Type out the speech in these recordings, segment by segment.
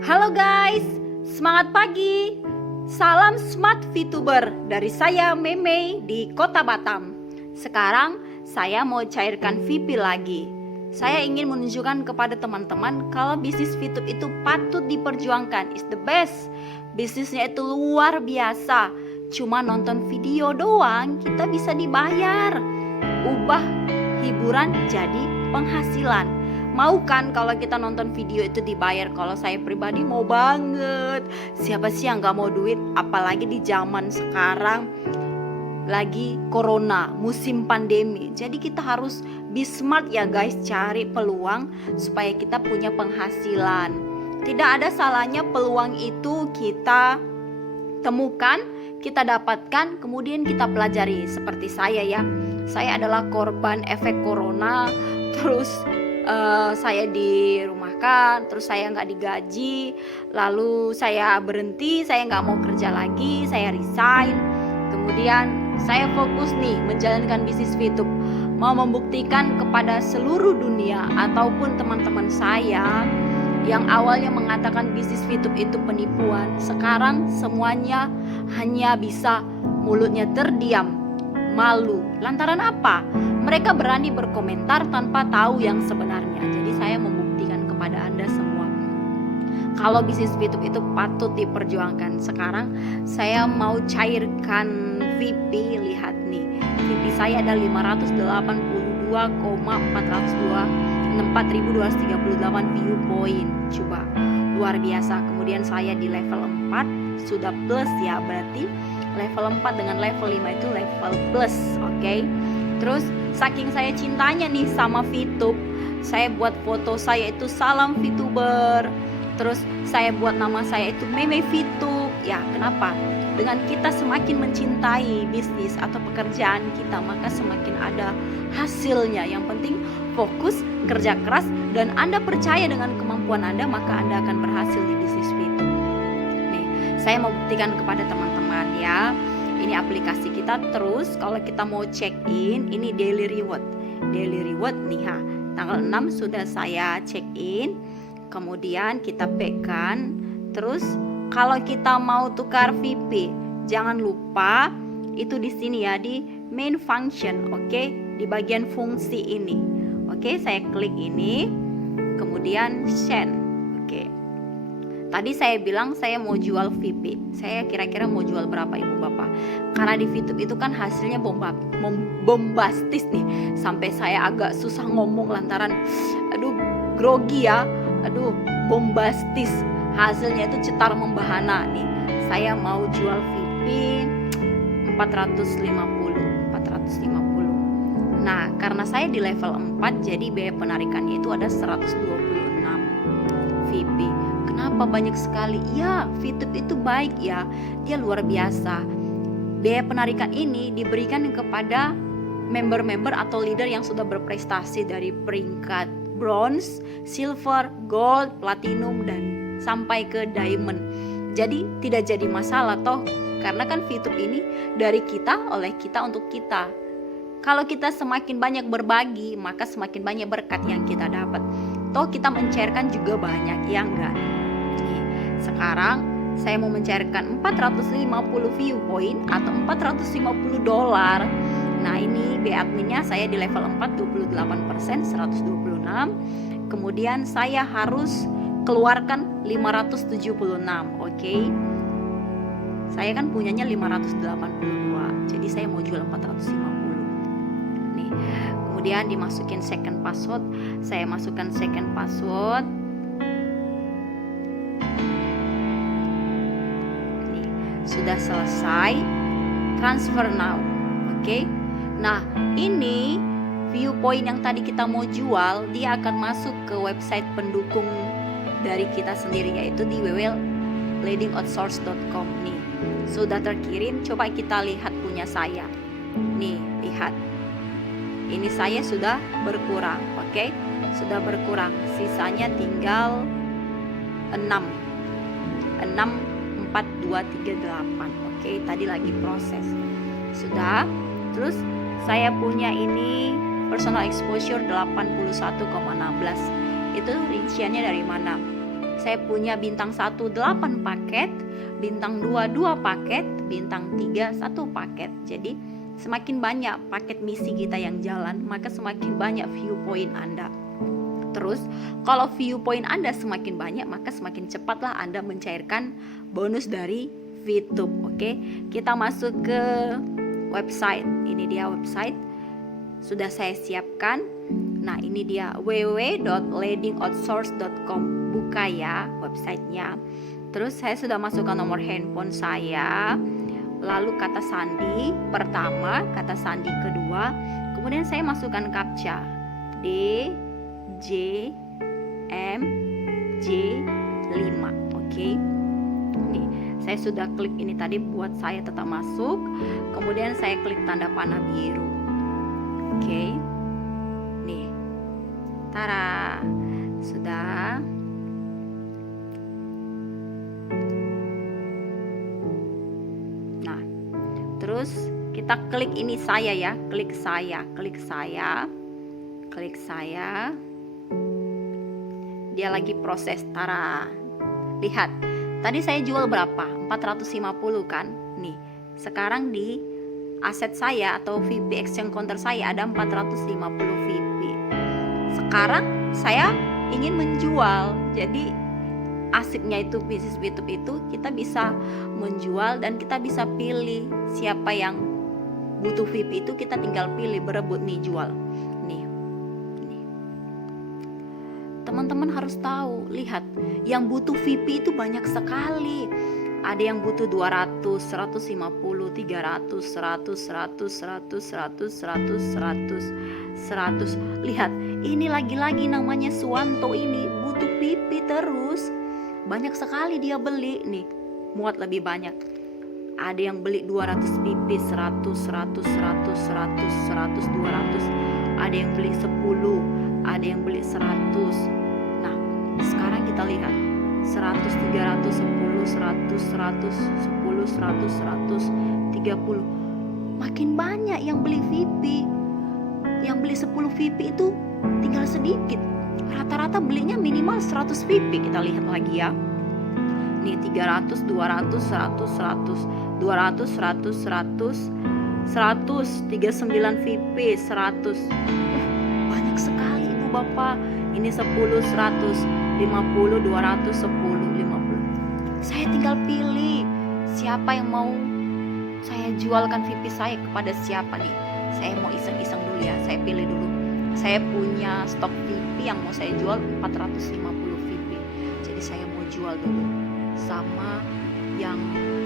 Halo guys, semangat pagi. Salam smart VTuber dari saya Meme di Kota Batam. Sekarang saya mau cairkan VP lagi. Saya ingin menunjukkan kepada teman-teman kalau bisnis VTube itu patut diperjuangkan. It's the best. Bisnisnya itu luar biasa. Cuma nonton video doang kita bisa dibayar. Ubah hiburan jadi penghasilan. Mau kan kalau kita nonton video itu dibayar? Kalau saya pribadi mau banget. Siapa sih yang gak mau duit? Apalagi di zaman sekarang lagi corona, musim pandemi. Jadi kita harus be smart ya guys, cari peluang supaya kita punya penghasilan. Tidak ada salahnya peluang itu kita temukan, kita dapatkan, kemudian kita pelajari. Seperti saya ya, saya adalah korban efek corona. Terus saya dirumahkan, terus saya nggak digaji, lalu saya berhenti, saya nggak mau kerja lagi, saya resign. Kemudian saya fokus nih menjalankan bisnis VTube, mau membuktikan kepada seluruh dunia ataupun teman-teman saya yang awalnya mengatakan bisnis VTube itu penipuan, sekarang semuanya hanya bisa mulutnya terdiam, malu. Lantaran apa? Mereka berani berkomentar tanpa tahu yang sebenarnya. Jadi saya membuktikan kepada Anda semua kalau bisnis VTube itu patut diperjuangkan. Sekarang saya mau cairkan VP. Lihat nih, VP saya ada 582,402,238 view point. Coba, luar biasa. Kemudian saya di level 4 sudah plus ya, berarti level 4 dengan level 5 itu level plus, oke? Terus saking saya cintanya nih sama VTube, saya buat foto saya itu salam VTuber. Terus saya buat nama saya itu Meme VTube. Ya, kenapa? Dengan kita semakin mencintai bisnis atau pekerjaan kita, maka semakin ada hasilnya. Yang penting fokus, kerja keras, dan Anda percaya dengan kemampuan Anda, maka Anda akan berhasil di bisnis VTube. Nih, saya mau buktikan kepada teman-teman ya. Ini aplikasi kita. Terus kalau kita mau check in, ini daily reward. Daily reward nih ha. Tanggal 6 sudah saya check in. Kemudian kita back kan. Terus kalau kita mau tukar VP, jangan lupa itu di sini ya, di main function, oke? Di bagian fungsi ini. Oke, saya klik ini. Kemudian send. Oke. Tadi saya bilang saya mau jual VP. Saya kira-kira mau jual berapa ibu bapak? Karena di VTube itu kan hasilnya bombastis nih. Sampai saya agak susah ngomong lantaran grogi ya. Bombastis. Hasilnya itu cetar membahana nih. Saya mau jual VP 450. Nah, karena saya di level 4 jadi biaya penarikannya itu ada 126 VP. Kenapa banyak sekali? Ya, VTube itu baik ya, dia luar biasa. Biaya penarikan ini diberikan kepada member-member atau leader yang sudah berprestasi dari peringkat bronze, silver, gold, platinum, dan sampai ke diamond. Jadi tidak jadi masalah toh, karena kan VTube ini dari kita, oleh kita, untuk kita. Kalau kita semakin banyak berbagi, maka semakin banyak berkat yang kita dapat. Toh kita mencairkan juga banyak, ya enggak? Sekarang saya mau mencairkan 450 view point atau $450. Nah, ini B adminnya saya di level 4 28%, 126. Kemudian saya harus keluarkan 576, oke? Saya kan punyanya 582. Jadi saya mau jual 450. Nih. Kemudian dimasukin second password. Saya masukkan second password. Sudah selesai, transfer now, oke? Nah, ini viewpoint yang tadi kita mau jual, dia akan masuk ke website pendukung dari kita sendiri, yaitu di www.leadingoutsource.com. nih, sudah terkirim. Coba kita lihat punya saya. Nih, lihat. Ini saya sudah berkurang, oke? Sudah berkurang, sisanya tinggal 6, 4, 2, 3, 8. Oke, tadi lagi proses. Sudah. Terus saya punya ini personal exposure 81,16. Itu rinciannya dari mana? Saya punya bintang 1 8 paket, bintang 2 2 paket, bintang 3 1 paket. Jadi semakin banyak paket misi kita yang jalan, maka semakin banyak viewpoint Anda. Terus kalau viewpoint Anda semakin banyak, maka semakin cepatlah Anda mencairkan bonus dari VTube. Oke, kita masuk ke website. Ini dia website, sudah saya siapkan. Nah, ini dia www.leadingoutsource.com. Buka ya websitenya. Terus saya sudah masukkan nomor handphone saya, lalu kata sandi pertama, kata sandi kedua, kemudian saya masukkan captcha D J M J 5. Oke. Nih, saya sudah klik ini tadi buat saya tetap masuk. Kemudian saya klik tanda panah biru. Oke. Nih. Tara. Sudah. Nah, terus kita klik ini saya ya, klik saya. Dia lagi proses. Tara. Lihat, tadi saya jual berapa? 450 kan? Nih, sekarang di aset saya atau VP exchange counter saya ada 450 VP. Sekarang saya ingin menjual. Jadi asiknya itu bisnis VTube itu kita bisa menjual dan kita bisa pilih siapa yang butuh VP itu, kita tinggal pilih berebut nih jual. Nih. Teman-teman harus tahu, lihat, yang butuh VP itu banyak sekali. Ada yang butuh 200, 150, 300, 100, 100. Lihat, ini lagi-lagi namanya Suwanto ini butuh VP terus. Banyak sekali dia beli nih, muat lebih banyak. Ada yang beli 200 VP, 100, 200. Ada yang beli 10, ada yang beli 100. Nah, sekarang kita lihat 100, 300, 10, 100, 30. Makin banyak yang beli VP. Yang beli 10 VP itu tinggal sedikit. Rata-rata belinya minimal 100 VP. Kita lihat lagi ya. Nih 300, 200, 100, 200, 100, 39 VP, 100. Banyak sekali Ibu Bapak. Ini 10, 100, 50, 200, 10, 50. Saya tinggal pilih siapa yang mau saya jualkan VP saya kepada siapa nih. Saya mau iseng-iseng dulu ya. Saya pilih dulu. Saya punya stok VP yang mau saya jual 450 VP. Jadi saya mau jual dulu sama yang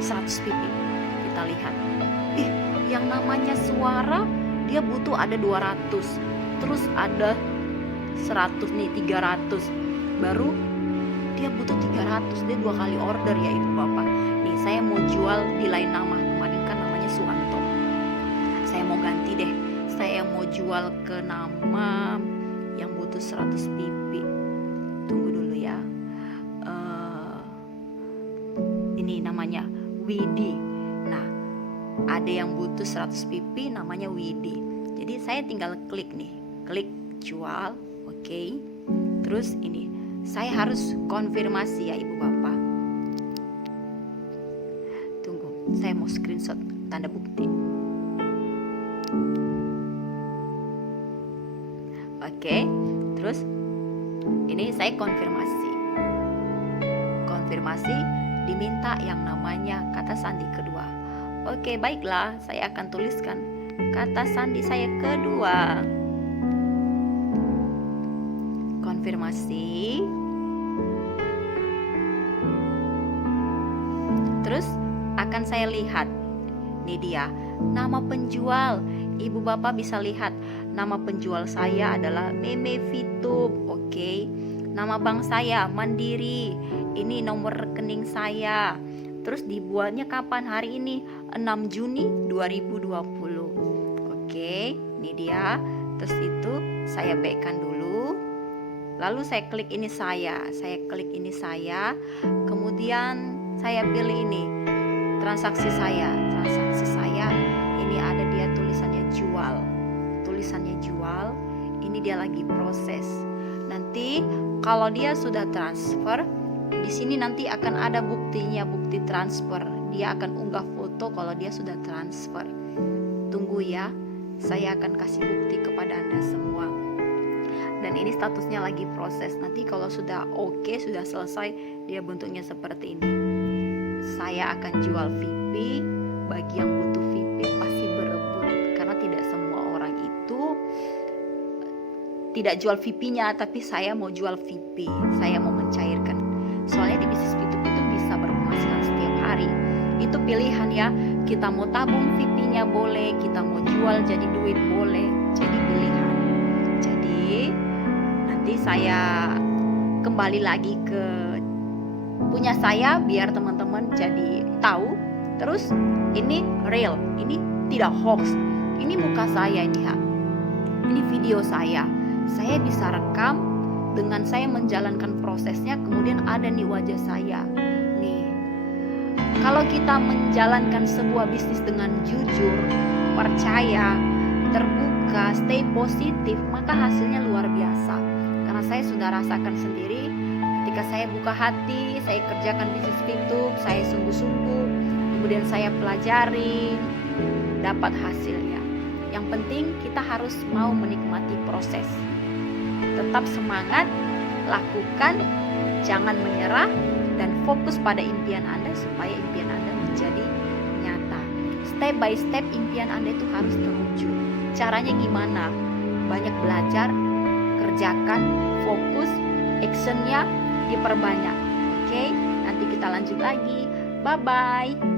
100 VP. Kita lihat. Yang namanya suara dia butuh ada 200. Terus ada 100 nih, 300. Baru dia butuh 300. Dia 2 kali order ya Ibu Bapak. Nih saya mau jual di lain nama. Kemarin kan namanya Suwanto. Saya mau ganti deh. Saya mau jual ke nama yang butuh 100 VP. Tunggu dulu ya. Ini namanya Widi. Nah, ada yang butuh 100 VP namanya Widi. Jadi saya tinggal klik nih. Klik jual. Oke. Terus ini saya harus konfirmasi ya Ibu Bapak. Tunggu, saya mau screenshot tanda bukti. Oke, terus ini saya konfirmasi. Konfirmasi diminta yang namanya kata sandi kedua. Oke, baiklah, saya akan tuliskan kata sandi saya kedua. Konfirmasi. Terus akan saya lihat. Ini dia, nama penjual. Ibu Bapak bisa lihat nama penjual saya adalah Meme VTube. Oke. Nama bank saya Mandiri. Ini nomor rekening saya. Terus dibuatnya kapan? Hari ini 6 Juni 2020. Oke, ini dia. Terus itu saya backkan dulu. Lalu saya klik ini saya klik ini saya. Kemudian saya pilih ini transaksi saya. Ini ada dia tulisannya jual. Ini dia lagi proses. Nanti kalau dia sudah transfer, Di sini nanti akan ada buktinya, bukti transfer. Dia akan unggah foto kalau dia sudah transfer. Tunggu ya, saya akan kasih bukti kepada Anda semua. Dan ini statusnya lagi proses. Nanti kalau sudah oke, sudah selesai, dia bentuknya seperti ini. Saya akan jual VIP. Bagi yang butuh VIP pasti berebut, karena tidak semua orang itu tidak jual VIP-nya, tapi saya mau jual VIP. Saya mau mencairkan. Soalnya di bisnis VTube itu bisa berpenghasilan setiap hari. Itu pilihan ya. Kita mau tabung VIP-nya boleh, kita mau jual jadi duit boleh. Jadi pilihan. Jadi nanti saya kembali lagi ke punya saya biar teman-teman jadi tahu. Terus ini real, ini tidak hoax. Ini muka saya ini ya. Ini video saya. Saya bisa rekam dengan saya menjalankan prosesnya, kemudian ada nih wajah saya. Nih. Kalau kita menjalankan sebuah bisnis dengan jujur, percaya, terbuka, stay positif, maka hasilnya luar biasa. Karena saya sudah rasakan sendiri ketika saya buka hati, saya kerjakan bisnis VTube, saya sungguh-sungguh, kemudian saya pelajari, dapat hasilnya. Yang penting kita harus mau menikmati proses. Tetap semangat, lakukan, jangan menyerah, dan fokus pada impian Anda supaya impian Anda menjadi nyata. Step by step impian Anda itu harus terwujud. Caranya gimana? Banyak belajar, kerjakan, fokus, actionnya diperbanyak. Oke, nanti kita lanjut lagi. Bye-bye.